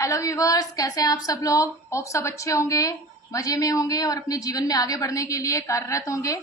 Hello viewers, कैसे हैं आप सब लोग। होप सब अच्छे होंगे, मज़े में होंगे और अपने जीवन में आगे बढ़ने के लिए कार्यरत होंगे।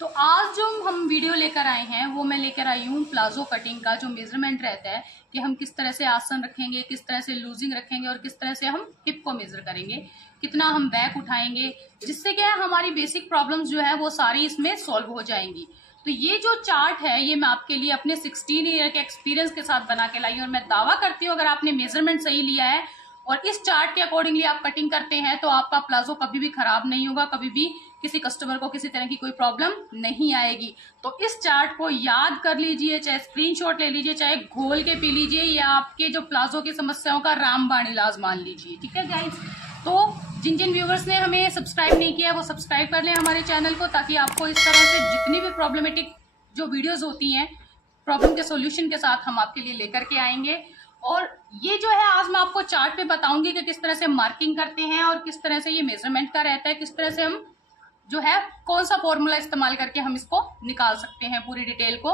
तो आज जो हम वीडियो लेकर आए हैं वो मैं लेकर आई हूँ प्लाजो कटिंग का जो मेजरमेंट रहता है कि हम किस तरह से आसन रखेंगे, किस तरह से लूजिंग रखेंगे और किस तरह से हम हिप को मेजर करेंगे, कितना हम बैक उठाएंगे, जिससे क्या है हमारी बेसिक प्रॉब्लम्स जो है वो सारी इसमें सॉल्व हो जाएंगी। तो ये जो चार्ट है ये मैं आपके लिए अपने 16 ईयर के एक्सपीरियंस के साथ बना के लाई हूँ और मैं दावा करती हूँ अगर आपने मेजरमेंट सही लिया है और इस चार्ट के अकॉर्डिंगली आप कटिंग करते हैं तो आपका प्लाजो कभी भी खराब नहीं होगा, कभी भी किसी कस्टमर को किसी तरह की कोई प्रॉब्लम नहीं आएगी। तो इस चार्ट को याद कर लीजिए, चाहे स्क्रीनशॉट ले लीजिए, चाहे घोल के पी लीजिए, या आपके जो प्लाजो की समस्याओं का रामबाण इलाज मान लीजिए। ठीक है गाइस, तो जिन जिन व्यूवर्स ने हमें सब्सक्राइब नहीं किया वो सब्सक्राइब कर लें हमारे चैनल को, ताकि आपको इस तरह से जितनी भी प्रॉब्लमेटिक जो वीडियोज होती हैं प्रॉब्लम के सॉल्यूशन के साथ हम आपके लिए लेकर के आएंगे। और ये जो है आज मैं आपको चार्ट पे बताऊंगी कि किस तरह से मार्किंग करते हैं और किस तरह से ये मेजरमेंट का रहता है, किस तरह से हम जो है कौन सा फॉर्मूला इस्तेमाल करके हम इसको निकाल सकते हैं पूरी डिटेल को।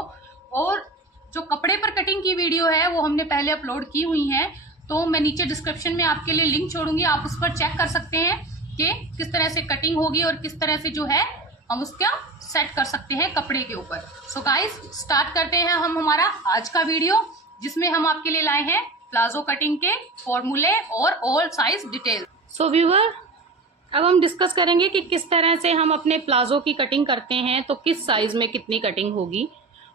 और जो कपड़े पर कटिंग की वीडियो है वो हमने पहले अपलोड की हुई है, तो मैं नीचे डिस्क्रिप्शन में आपके लिए लिंक छोड़ूंगी, आप उस पर चेक कर सकते हैं कि किस तरह से कटिंग होगी और किस तरह से जो है हम उसका सेट कर सकते हैं कपड़े के ऊपर। सो गाइस, स्टार्ट करते हैं हम हमारा आज का वीडियो, जिसमें हम आपके लिए लाए हैं प्लाजो कटिंग के फॉर्मूले और ऑल साइज डिटेल। सो व्यूअर, अब हम डिस्कस करेंगे कि किस तरह से हम अपने प्लाजो की कटिंग करते हैं, तो किस साइज में कितनी कटिंग होगी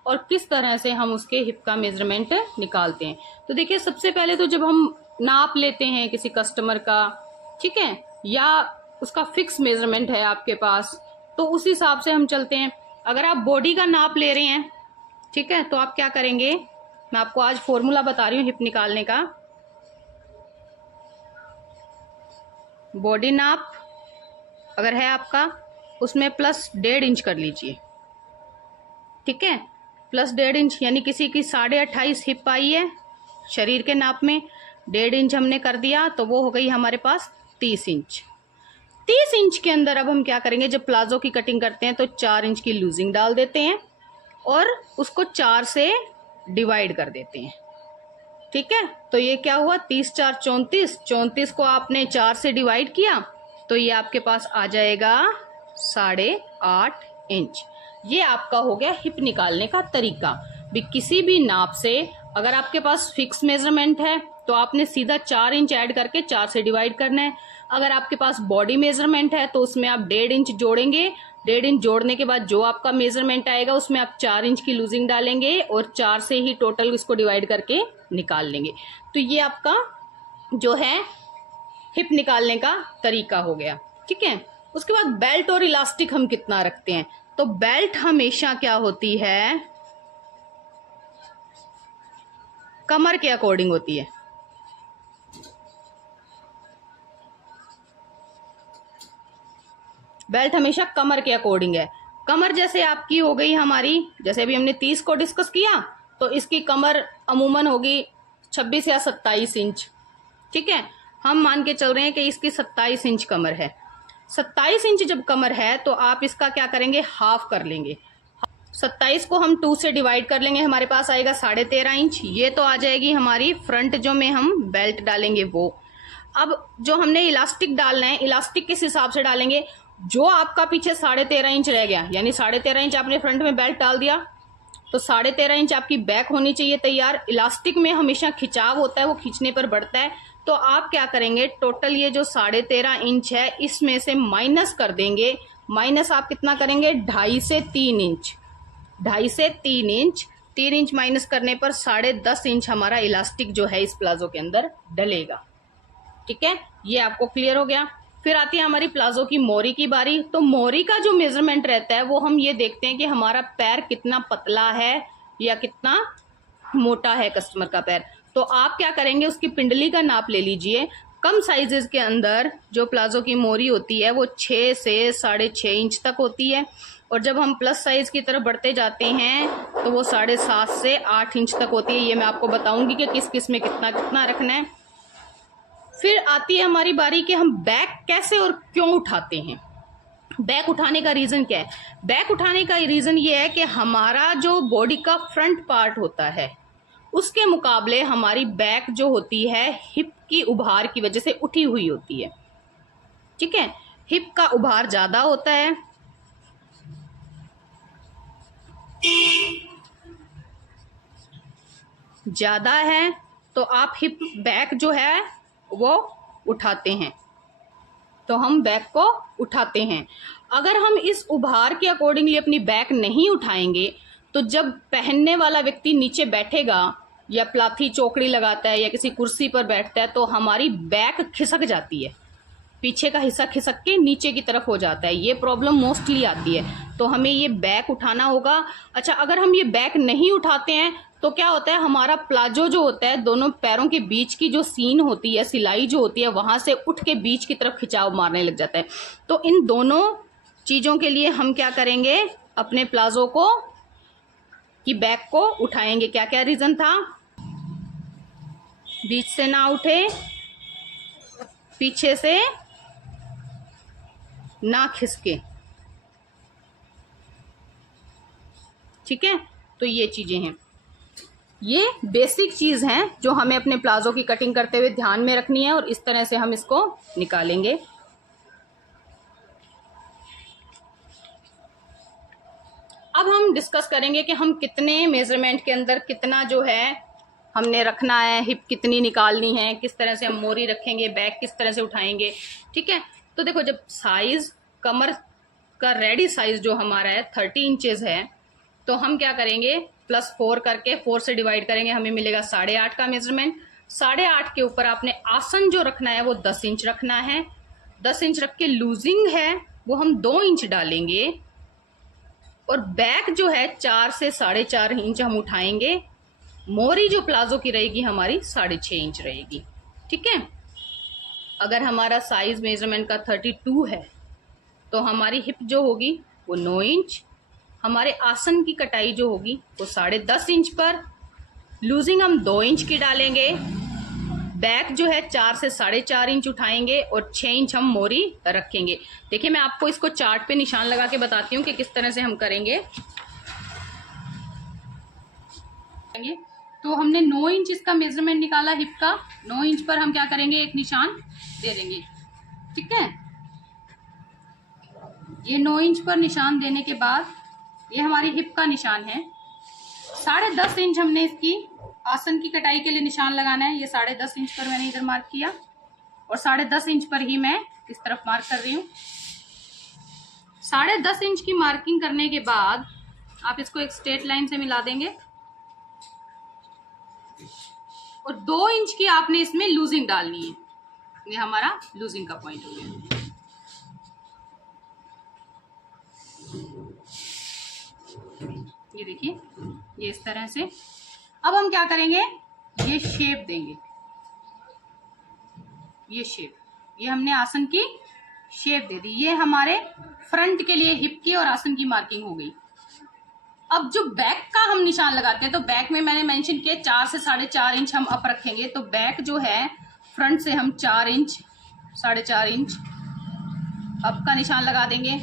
और किस तरह से हम उसके हिप का मेजरमेंट निकालते हैं। तो देखिए, सबसे पहले तो जब हम नाप लेते हैं किसी कस्टमर का, ठीक है, या उसका फिक्स मेजरमेंट है आपके पास, तो उस हिसाब से हम चलते हैं। अगर आप बॉडी का नाप ले रहे हैं, ठीक है, तो आप क्या करेंगे, मैं आपको आज फॉर्मूला बता रही हूँ हिप निकालने का। बॉडी नाप अगर है आपका, उसमें प्लस 1.5 इंच कर लीजिए। ठीक है, प्लस 1.5 इंच, यानी किसी की 28.5 हिप आई है शरीर के नाप में, 1.5 इंच हमने कर दिया तो वो हो गई हमारे पास 30 इंच। 30 इंच के अंदर अब हम क्या करेंगे, जब प्लाजो की कटिंग करते हैं तो 4 इंच की लूजिंग डाल देते हैं और उसको 4 से डिवाइड कर देते हैं। ठीक है, तो ये क्या हुआ, 30 4 34, 34 को आपने 4 से डिवाइड किया तो ये आपके पास आ जाएगा 8.5 इंच। ये आपका हो गया हिप निकालने का तरीका। भी किसी भी नाप से अगर आपके पास फिक्स मेजरमेंट है तो आपने सीधा 4 इंच ऐड करके 4 से डिवाइड करना है। अगर आपके पास बॉडी मेजरमेंट है तो उसमें आप 1.5 इंच जोड़ेंगे, 1.5 इंच जोड़ने के बाद जो आपका मेजरमेंट आएगा उसमें आप 4 इंच की लूजिंग डालेंगे और 4 से ही टोटल इसको डिवाइड करके निकाल लेंगे। तो ये आपका जो है हिप निकालने का तरीका हो गया। ठीक है, उसके बाद बेल्ट और इलास्टिक हम कितना रखते हैं, तो बेल्ट हमेशा क्या होती है, कमर के अकॉर्डिंग होती है। बेल्ट हमेशा कमर के अकॉर्डिंग है। कमर जैसे आपकी हो गई हमारी, जैसे अभी हमने 30 को डिस्कस किया, तो इसकी कमर अमूमन होगी 26 या 27 इंच। ठीक है, हम मान के चल रहे हैं कि इसकी 27 इंच कमर है। 27 इंच जब कमर है तो आप इसका क्या करेंगे, हाफ कर लेंगे। 27 को हम 2 से डिवाइड कर लेंगे, हमारे पास आएगा 13.5 इंच। ये तो आ जाएगी हमारी फ्रंट जो में हम बेल्ट डालेंगे वो। अब जो हमने इलास्टिक डालना है, इलास्टिक किस हिसाब से डालेंगे, जो आपका पीछे 13.5 इंच रह गया, यानी 13.5 इंच आपने फ्रंट में बेल्ट डाल दिया तो 13.5 इंच आपकी बैक होनी चाहिए तैयार। इलास्टिक में हमेशा खिंचाव होता है, वो खींचने पर बढ़ता है। तो आप क्या करेंगे, टोटल ये जो 13.5 इंच है इसमें से माइनस कर देंगे। माइनस आप कितना करेंगे, 2.5 से 3 इंच, 2.5 से 3 इंच। 3 इंच माइनस करने पर 10.5 इंच हमारा इलास्टिक जो है इस प्लाजो के अंदर डलेगा। ठीक है, ये आपको क्लियर हो गया। फिर आती है हमारी प्लाजो की मोरी की बारी। तो मोरी का जो मेजरमेंट रहता है वो हम ये देखते हैं कि हमारा पैर कितना पतला है या कितना मोटा है कस्टमर का पैर। तो आप क्या करेंगे, उसकी पिंडली का नाप ले लीजिए। कम साइजेस के अंदर जो प्लाजो की मोरी होती है वो 6 से 6.5 इंच तक होती है, और जब हम प्लस साइज की तरफ बढ़ते जाते हैं तो वो 7.5 से 8 इंच तक होती है। ये मैं आपको बताऊंगी कि किस किस में कितना कितना रखना है। फिर आती है हमारी बारी कि हम बैक कैसे और क्यों उठाते हैं। बैक उठाने का रीजन क्या है, बैक उठाने का रीजन ये है कि हमारा जो बॉडी का फ्रंट पार्ट होता है उसके मुकाबले हमारी बैक जो होती है हिप की उभार की वजह से उठी हुई होती है। ठीक है, हिप का उभार ज्यादा होता है, ज्यादा है, तो आप हिप बैक जो है वो उठाते हैं, तो हम बैक को उठाते हैं। अगर हम इस उभार के अकॉर्डिंगली अपनी बैक नहीं उठाएंगे तो जब पहनने वाला व्यक्ति नीचे बैठेगा या प्लाथी चौकड़ी लगाता है या किसी कुर्सी पर बैठता है तो हमारी बैक खिसक जाती है, पीछे का हिस्सा खिसक के नीचे की तरफ हो जाता है। ये प्रॉब्लम मोस्टली आती है, तो हमें ये बैक उठाना होगा। अच्छा, अगर हम ये बैक नहीं उठाते हैं तो क्या होता है, हमारा प्लाजो जो होता है दोनों पैरों के बीच की जो सीन होती है, सिलाई जो होती है, वहां से उठ के बीच की तरफ खिंचाव मारने लग जाता है। तो इन दोनों चीजों के लिए हम क्या करेंगे, अपने प्लाजो को की बैक को उठाएंगे। क्या क्या रीजन था, बीच से ना उठे, पीछे से ना खिसके। ठीक है, तो ये चीजें हैं, ये बेसिक चीज हैं जो हमें अपने प्लाजो की कटिंग करते हुए ध्यान में रखनी है और इस तरह से हम इसको निकालेंगे। अब हम डिस्कस करेंगे कि हम कितने मेजरमेंट के अंदर कितना जो है हमने रखना है, हिप कितनी निकालनी है, किस तरह से हम मोरी रखेंगे, बैक किस तरह से उठाएंगे। ठीक है, तो देखो, जब साइज कमर का रेडी साइज जो हमारा है 30 इंचेस है, तो हम क्या करेंगे, +4 करके 4 से डिवाइड करेंगे, हमें मिलेगा 8.5 का मेजरमेंट। 8.5 के ऊपर आपने आसन जो रखना है वो 10 इंच रखना है। 10 इंच रख के लूजिंग है वो हम 2 इंच डालेंगे और बैक जो है 4 से 4.5 इंच हम उठाएंगे। मोरी जो प्लाजो की रहेगी हमारी 6.5 इंच रहेगी। ठीक है, अगर हमारा साइज मेजरमेंट का 32 है तो हमारी हिप जो होगी वो 9 इंच, हमारे आसन की कटाई जो होगी वो 10.5 इंच पर, लूजिंग हम 2 इंच की डालेंगे, बैक जो है 4 से 4.5 इंच उठाएंगे और 6 इंच हम मोरी रखेंगे। देखिए, मैं आपको इसको चार्ट पे निशान लगा के बताती हूँ कि किस तरह से हम करेंगे। तो हमने 9 इंच इसका मेजरमेंट निकाला हिप का, 9 इंच पर हम क्या करेंगे, एक निशान दे देंगे। ठीक है, ये 9 इंच पर निशान देने के बाद ये हमारी हिप का निशान है। 10.5 इंच हमने इसकी आसन की कटाई के लिए निशान लगाना है। ये 10.5 इंच पर मैंने इधर मार्क किया और 10.5 इंच पर ही मैं इस तरफ मार्क कर रही हूँ। 10.5 इंच की मार्किंग करने के बाद आप इसको एक स्ट्रेट लाइन से मिला देंगे और 2 इंच की आपने इसमें लूजिंग डालनी है। ये हमारा लूजिंग का पॉइंट हो गया। ये देखिए, ये इस तरह से। अब हम क्या करेंगे, ये शेप देंगे, ये शेप, ये हमने आसन की शेप दे दी। ये हमारे फ्रंट के लिए हिप की और आसन की मार्किंग हो गई। अब जो बैक का हम निशान लगाते हैं, तो बैक में मैंने मेंशन किया 4 से 4.5 इंच हम अप रखेंगे। तो बैक जो है फ्रंट से हम 4 इंच 4.5 इंच अप का निशान लगा देंगे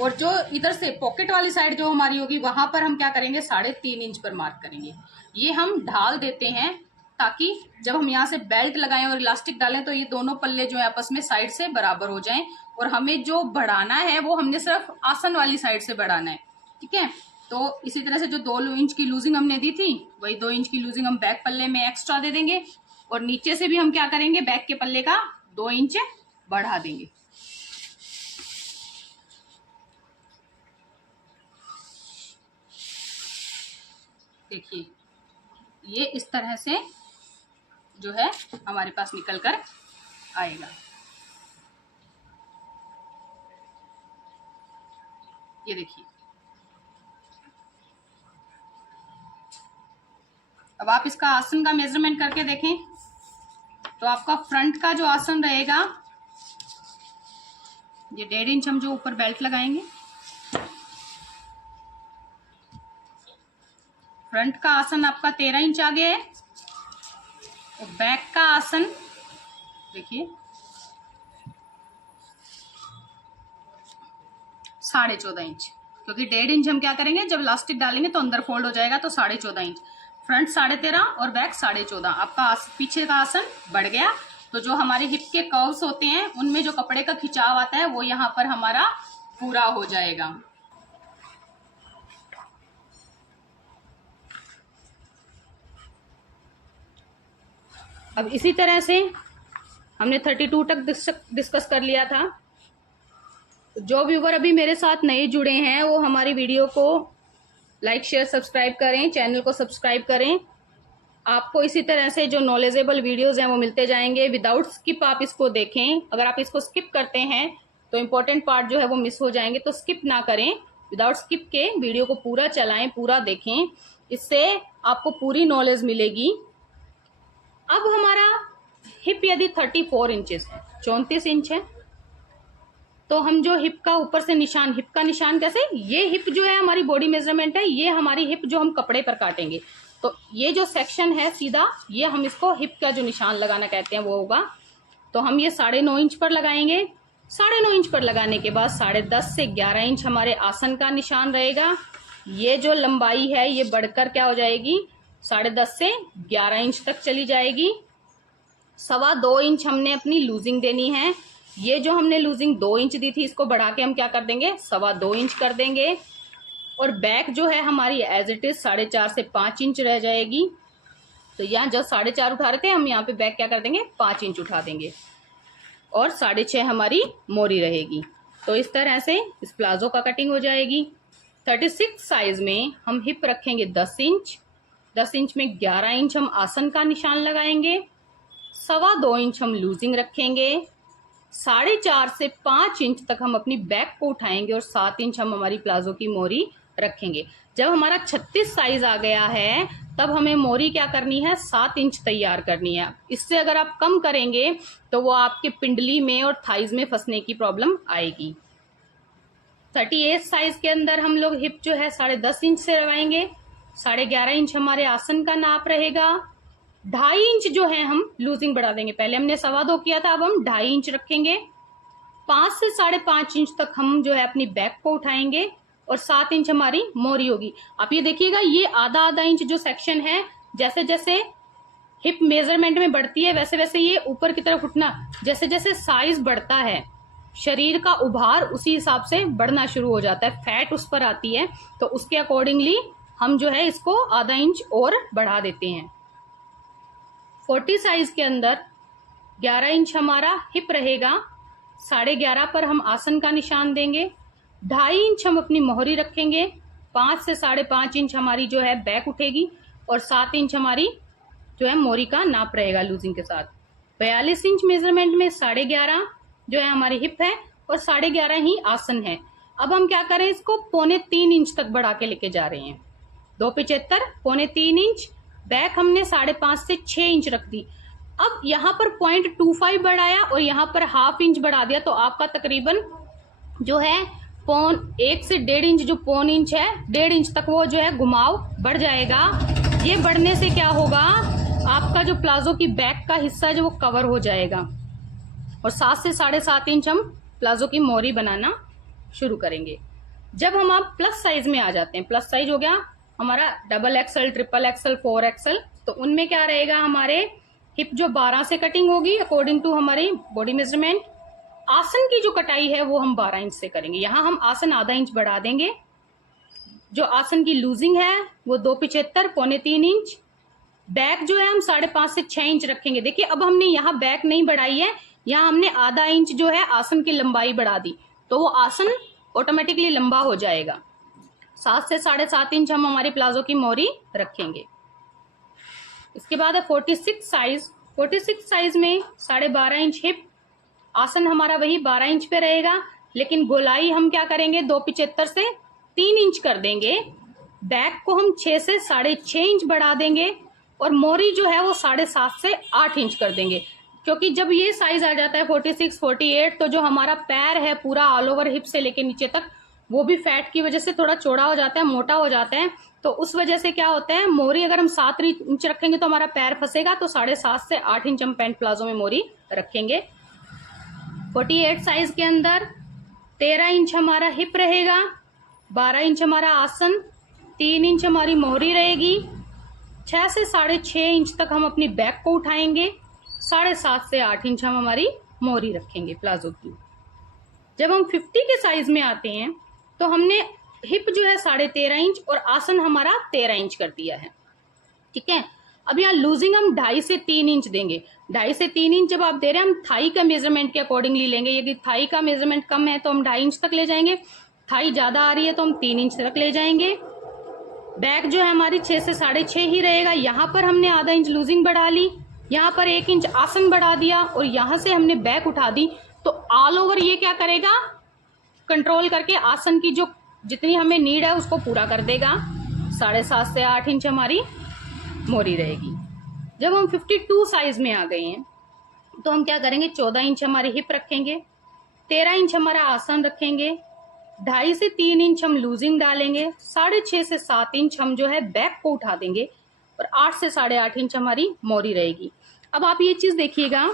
और जो इधर से पॉकेट वाली साइड जो हमारी होगी वहां पर हम क्या करेंगे, 3.5 इंच पर मार्क करेंगे। ये हम ढाल देते हैं ताकि जब हम यहाँ से बेल्ट लगाएं और इलास्टिक डालें तो ये दोनों पल्ले जो है आपस में साइड से बराबर हो जाएं और हमें जो बढ़ाना है वो हमने सिर्फ आसन वाली साइड से बढ़ाना है। ठीक है, तो इसी तरह से जो 2 इंच की लूजिंग हमने दी थी वही 2 इंच की लूजिंग हम बैक पल्ले में एक्स्ट्रा दे देंगे और नीचे से भी हम क्या करेंगे, बैक के पल्ले का 2 इंच बढ़ा देंगे। देखिए, ये इस तरह से जो है हमारे पास निकल कर आएगा। ये देखिए, अब आप इसका आसन का मेजरमेंट करके देखें तो आपका फ्रंट का जो आसन रहेगा, ये 1.5 इंच हम जो ऊपर बेल्ट लगाएंगे, फ्रंट का आसन आपका 13 इंच आ गया है और बैक का आसन देखिए 14.5 इंच, क्योंकि 1.5 इंच हम क्या करेंगे, जब इलास्टिक डालेंगे तो अंदर फोल्ड हो जाएगा, तो 14.5 इंच। फ्रंट 13.5 और बैक 14.5। आपका पीछे का आसन बढ़ गया, तो जो हमारे हिप के कर्व्स होते हैं उनमें जो कपड़े का खिंचाव आता है वो यहाँ पर हमारा पूरा हो जाएगा। अब इसी तरह से हमने 32 तक डिस्कस कर लिया था। जो व्यूवर अभी मेरे साथ नए जुड़े हैं वो हमारी वीडियो को लाइक शेयर सब्सक्राइब करें, चैनल को सब्सक्राइब करें। आपको इसी तरह से जो नॉलेजेबल वीडियोस हैं वो मिलते जाएंगे। विदाउट स्किप आप इसको देखें। अगर आप इसको स्किप करते हैं तो इम्पोर्टेंट पार्ट जो है वो मिस हो जाएंगे, तो स्किप ना करें। विदाउट स्किप के वीडियो को पूरा चलाएं, पूरा देखें, इससे आपको पूरी नॉलेज मिलेगी। अब हमारा हिप यदि 34 इंचेस है, 34 इंच है, तो हम जो हिप का ऊपर से निशान, हिप का निशान कैसे, ये हिप जो है हमारी बॉडी मेजरमेंट है, ये हमारी हिप जो हम कपड़े पर काटेंगे, तो ये जो सेक्शन है सीधा, ये हम इसको हिप का जो निशान लगाना कहते हैं वो होगा। तो हम ये 9.5 इंच पर लगाएंगे। 9.5 इंच पर लगाने के बाद 10.5 से 11 इंच हमारे आसन का निशान रहेगा। ये जो लंबाई है ये बढ़कर क्या हो जाएगी, 10.5 से 11 इंच तक चली जाएगी। 2.25 इंच हमने अपनी लूजिंग देनी है। ये जो हमने लूजिंग 2 इंच दी थी, इसको बढ़ा के हम क्या कर देंगे, 2.25 इंच कर देंगे। और बैक जो है हमारी एज इट इज 4.5 से 5 इंच रह जाएगी। तो यहाँ जब 4.5 उठा रहे थे, हम यहाँ पे बैक क्या कर देंगे, 5 इंच उठा देंगे और 6.5 हमारी मोरी रहेगी। तो इस तरह से इस प्लाजो का कटिंग हो जाएगी। 36 साइज में हम हिप रखेंगे 10 इंच। 10 इंच में 11 इंच हम आसन का निशान लगाएंगे। 2.25 इंच हम लूजिंग रखेंगे। 4.5 से 5 इंच तक हम अपनी बैक को उठाएंगे और 7 इंच हम हमारी प्लाजो की मोरी रखेंगे। जब हमारा 36 साइज आ गया है, तब हमें मोरी क्या करनी है, 7 इंच तैयार करनी है। इससे अगर आप कम करेंगे तो वो आपके पिंडली में और थाइज में फंसने की प्रॉब्लम आएगी। 38 साइज के अंदर हम लोग हिप जो है 10.5 इंच से लगाएंगे। 11.5 इंच हमारे आसन का नाप रहेगा। 2.5 इंच जो है हम लूजिंग बढ़ा देंगे। पहले हमने 2.25 किया था, अब हम 2.5 इंच रखेंगे। 5 से 5.5 इंच तक हम जो है अपनी बैक को उठाएंगे और 7 इंच हमारी मोरी होगी। आप ये देखिएगा, ये आधा इंच जो सेक्शन है, जैसे जैसे हिप मेजरमेंट में बढ़ती है वैसे वैसे ये ऊपर की तरफ उठना, जैसे जैसे साइज बढ़ता है शरीर का उभार उसी हिसाब से बढ़ना शुरू हो जाता है, फैट उस पर आती है, तो उसके अकॉर्डिंगली हम जो है इसको आधा इंच और बढ़ा देते हैं। 40 साइज के अंदर 11 इंच हमारा हिप रहेगा। 11.5 पर हम आसन का निशान देंगे। 2.5 इंच हम अपनी मोहरी रखेंगे। 5 से 5.5 इंच हमारी जो है बैक उठेगी और 7 इंच हमारी जो है मोरी का नाप रहेगा लूजिंग के साथ। 42 इंच मेजरमेंट में 11.5 जो है हमारी हिप है और 11.5 ही आसन है। अब हम क्या करें, इसको 3.25 इंच तक बढ़ा के लेके जा रहे हैं। 2.75 3.25 इंच, बैक हमने 5.5 से 6 इंच रख दी। अब यहाँ पर 0.25 बढ़ाया और यहाँ पर 1/2 इंच बढ़ा दिया, तो आपका तकरीबन जो है 1 से 1.5 इंच, जो 0.25 इंच है, 1.5 इंच तक वो जो है घुमाव बढ़ जाएगा। ये बढ़ने से क्या होगा, आपका जो प्लाजो की बैक का हिस्सा जो वो कवर हो जाएगा और 7 से 7.5 इंच हम प्लाजो की मोरी बनाना शुरू करेंगे। जब हम आप प्लस साइज में आ जाते हैं, प्लस साइज हो गया हमारा XXL, XXL, 4XL, तो उनमें क्या रहेगा, हमारे हिप जो 12 से कटिंग होगी अकॉर्डिंग टू हमारी बॉडी मेजरमेंट। आसन की जो कटाई है वो हम 12 इंच से करेंगे। यहाँ हम आसन आधा इंच बढ़ा देंगे। जो आसन की लूजिंग है वो 2.75 3.25 इंच। बैक जो है हम 5.5 से 6 इंच रखेंगे। देखिए अब हमने यहाँ बैक नहीं बढ़ाई है, यहाँ हमने आधा इंच जो है आसन की लंबाई बढ़ा दी, तो वो आसन ऑटोमेटिकली लंबा हो जाएगा। 7 से 7.5 इंच हम हमारी प्लाजो की मोरी रखेंगे। इसके बाद है 46 साइज। 46 साइज में 12.5 इंच हिप, आसन हमारा वही 12 इंच पे रहेगा, लेकिन गोलाई हम क्या करेंगे, 2.75 से 3 इंच कर देंगे। बैक को हम 6 से 6.5 इंच बढ़ा देंगे और मोरी जो है वो 7.5 से 8 इंच कर देंगे। क्योंकि जब ये साइज आ जाता है 46, 48, तो जो हमारा पैर है पूरा ऑल ओवर हिप से लेके नीचे तक, वो भी फैट की वजह से थोड़ा चौड़ा हो जाता है, मोटा हो जाता है। तो उस वजह से क्या होता है, मोरी अगर हम 7 इंच रखेंगे तो हमारा पैर फंसेगा, तो 7.5 से 8 इंच हम पैंट प्लाजो में मोरी रखेंगे। 48 साइज के अंदर 13 इंच हमारा हिप रहेगा, 12 इंच हमारा आसन, 3 इंच हमारी मोहरी रहेगी, 6 से 6.5 इंच तक हम अपनी बैक को उठाएंगे, 7.5 से 8 इंच हम हमारी मोरी रखेंगे प्लाजो की। जब हम 50 के साइज में आते हैं तो हमने हिप जो है 13.5 इंच और आसन हमारा 13 इंच कर दिया है, ठीक है। अब यहाँ लूजिंग हम 2.5 से 3 इंच देंगे। 2.5 से 3 इंच जब आप दे रहे हैं, हम थाई का मेजरमेंट के अकॉर्डिंगली लेंगे। यदि थाई का मेजरमेंट कम है तो हम 2.5 इंच तक ले जाएंगे, थाई ज्यादा आ रही है तो हम 3 इंच तक ले जाएंगे। बैक जो है हमारी 6 से 6.5 ही रहेगा। यहाँ पर हमने आधा इंच लूजिंग बढ़ा ली, यहाँ पर 1 इंच आसन बढ़ा दिया और यहाँ से हमने बैक उठा दी। तो ऑल ओवर ये क्या करेगा, कंट्रोल करके आसन की जो जितनी हमें नीड है उसको पूरा कर देगा। 7.5 से 8 इंच हमारी मोरी रहेगी। जब हम 52 साइज में आ गए हैं तो हम क्या करेंगे, 14 इंच हमारी हिप रखेंगे, 13 इंच हमारा आसन रखेंगे, 2.5 से 3 इंच हम लूजिंग डालेंगे, 6.5 से 7 इंच हम जो है बैक को उठा देंगे और 8 से 8.5 इंच हमारी मोरी रहेगी। अब आप ये चीज देखिएगा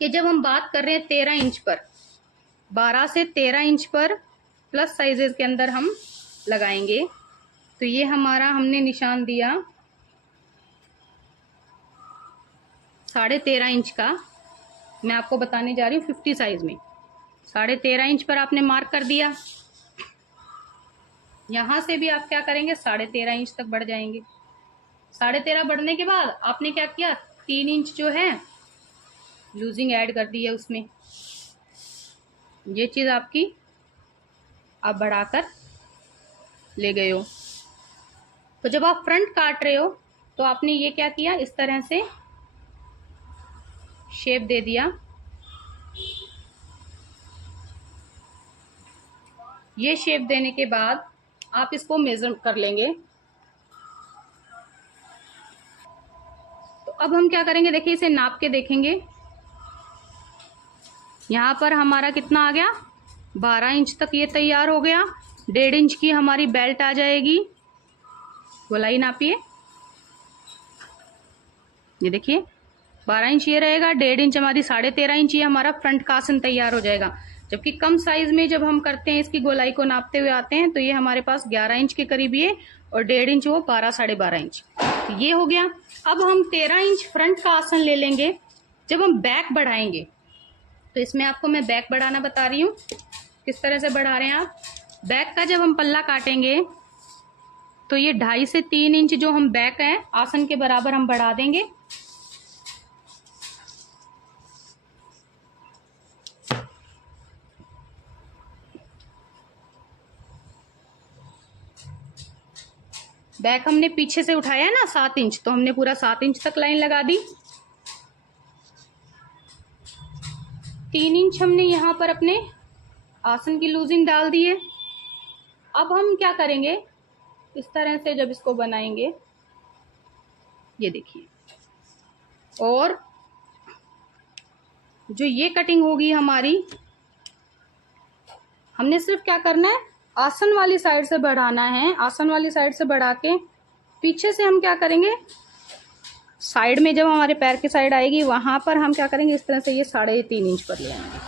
कि जब हम बात कर रहे हैं 13 इंच पर, 12 से 13 इंच पर प्लस साइजेस के अंदर हम लगाएंगे, तो ये हमारा हमने निशान दिया 13.5 इंच का। मैं आपको बताने जा रही हूँ 50 साइज में 13.5 इंच पर आपने मार्क कर दिया। यहां से भी आप क्या करेंगे, 13.5 इंच तक बढ़ जाएंगे। 13.5 बढ़ने के बाद आपने क्या किया, 3 इंच जो है लूजिंग ऐड कर दी है उसमें। ये चीज आपकी आप बढ़ाकर ले गए हो। तो जब आप फ्रंट काट रहे हो तो आपने ये क्या किया, इस तरह से शेप दे दिया। ये शेप देने के बाद आप इसको मेजर कर लेंगे। तो अब हम क्या करेंगे, देखिए इसे नाप के देखेंगे। यहां पर हमारा कितना आ गया, 12 इंच तक ये तैयार हो गया। 1.5 इंच की हमारी बेल्ट आ जाएगी। गोलाई नापिए, ये देखिए 12 इंच ये रहेगा, 1.5 इंच हमारी 13.5 इंच ये हमारा फ्रंट का आसन तैयार हो जाएगा। जबकि कम साइज में जब हम करते हैं, इसकी गोलाई को नापते हुए आते हैं, तो ये हमारे पास 11 इंच के करीब ये और 1.5 इंच वो 12 12.5 इंच ये हो गया। अब हम 13 इंच फ्रंट का आसन ले लेंगे। जब हम बैक बढ़ाएंगे तो इसमें आपको मैं बैक बढ़ाना बता रही हूँ, किस तरह से बढ़ा रहे हैं आप। बैक का जब हम पल्ला काटेंगे तो ये 2.5 से 3 इंच जो हम बैक है आसन के बराबर हम बढ़ा देंगे। बैक हमने पीछे से उठाया है ना 7 इंच, तो हमने पूरा 7 इंच तक लाइन लगा दी। 3 इंच हमने यहाँ पर अपने आसन की लूजिंग डाल दी है। अब हम क्या करेंगे, इस तरह से जब इसको बनाएंगे, ये देखिए, और जो ये कटिंग होगी हमारी, हमने सिर्फ क्या करना है, आसन वाली साइड से बढ़ाना है। आसन वाली साइड से बढ़ा के पीछे से हम क्या करेंगे, साइड में जब हमारे पैर की साइड आएगी वहां पर हम क्या करेंगे, इस तरह से ये 3.5 इंच पर ले आएंगे।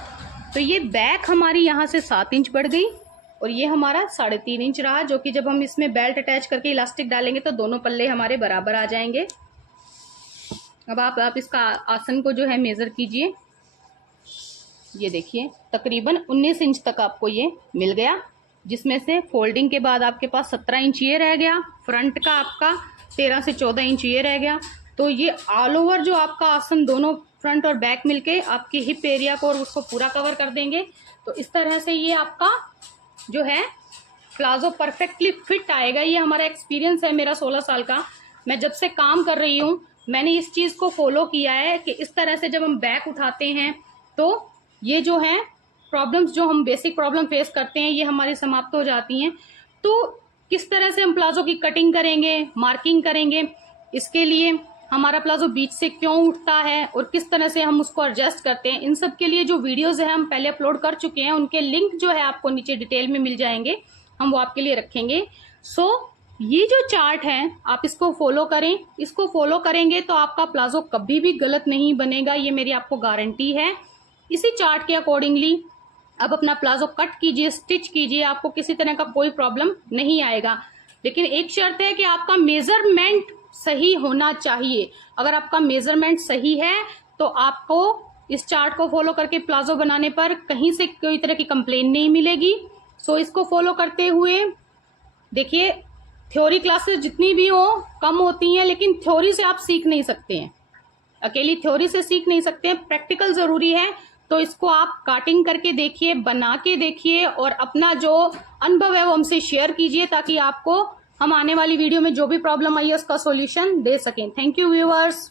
तो ये बैक हमारी यहाँ से 7 इंच बढ़ गई और ये हमारा 3.5 इंच रहा, जो कि जब हम इसमें बेल्ट अटैच करके इलास्टिक डालेंगे तो दोनों पल्ले हमारे बराबर आ जाएंगे। अब आप इसका आसन को जो है मेजर कीजिए। ये देखिए तकरीबन 19 इंच तक आपको ये मिल गया, जिसमें से फोल्डिंग के बाद आपके पास 17 इंच ये रह गया, फ्रंट का आपका 13 से 14 इंच ये रह गया। तो ये ऑल ओवर जो आपका आसन दोनों फ्रंट और बैक मिलके आपकी हिप एरिया को और उसको पूरा कवर कर देंगे। तो इस तरह से ये आपका जो है प्लाजो परफेक्टली फिट आएगा। ये हमारा एक्सपीरियंस है मेरा 16 साल का। मैं जब से काम कर रही हूँ मैंने इस चीज को फॉलो किया है कि इस तरह से जब हम बैक उठाते हैं तो ये जो है प्रॉब्लम्स, जो हम बेसिक प्रॉब्लम फेस करते हैं, ये हमारी समाप्त हो जाती हैं। तो किस तरह से हम प्लाजो की कटिंग करेंगे, मार्किंग करेंगे, इसके लिए हमारा प्लाजो बीच से क्यों उठता है और किस तरह से हम उसको एडजस्ट करते हैं, इन सब के लिए जो वीडियोस है हम पहले अपलोड कर चुके हैं। उनके लिंक जो है आपको नीचे डिटेल में मिल जाएंगे, हम वो आपके लिए रखेंगे। सो ये जो चार्ट है आप इसको फॉलो करें। इसको फॉलो करेंगे तो आपका प्लाजो कभी भी गलत नहीं बनेगा, ये मेरी आपको गारंटी है। इसी चार्ट के अकॉर्डिंगली आप अपना प्लाजो कट कीजिए, स्टिच कीजिए, आपको किसी तरह का कोई प्रॉब्लम नहीं आएगा। लेकिन एक शर्त है कि आपका मेजरमेंट सही होना चाहिए। अगर आपका मेजरमेंट सही है तो आपको इस चार्ट को फॉलो करके प्लाजो बनाने पर कहीं से कोई तरह की कंप्लेन नहीं मिलेगी। सो इसको फॉलो करते हुए देखिए, थ्योरी क्लासेस जितनी भी हो कम होती हैं, लेकिन थ्योरी से आप सीख नहीं सकते हैं, अकेली थ्योरी से सीख नहीं सकते हैं, प्रैक्टिकल जरूरी है। तो इसको आप काटिंग करके देखिए, बना के देखिए और अपना जो अनुभव है वो हमसे शेयर कीजिए, ताकि आपको हम आने वाली वीडियो में जो भी प्रॉब्लम आई है उसका सॉल्यूशन दे सकें। Thank you viewers.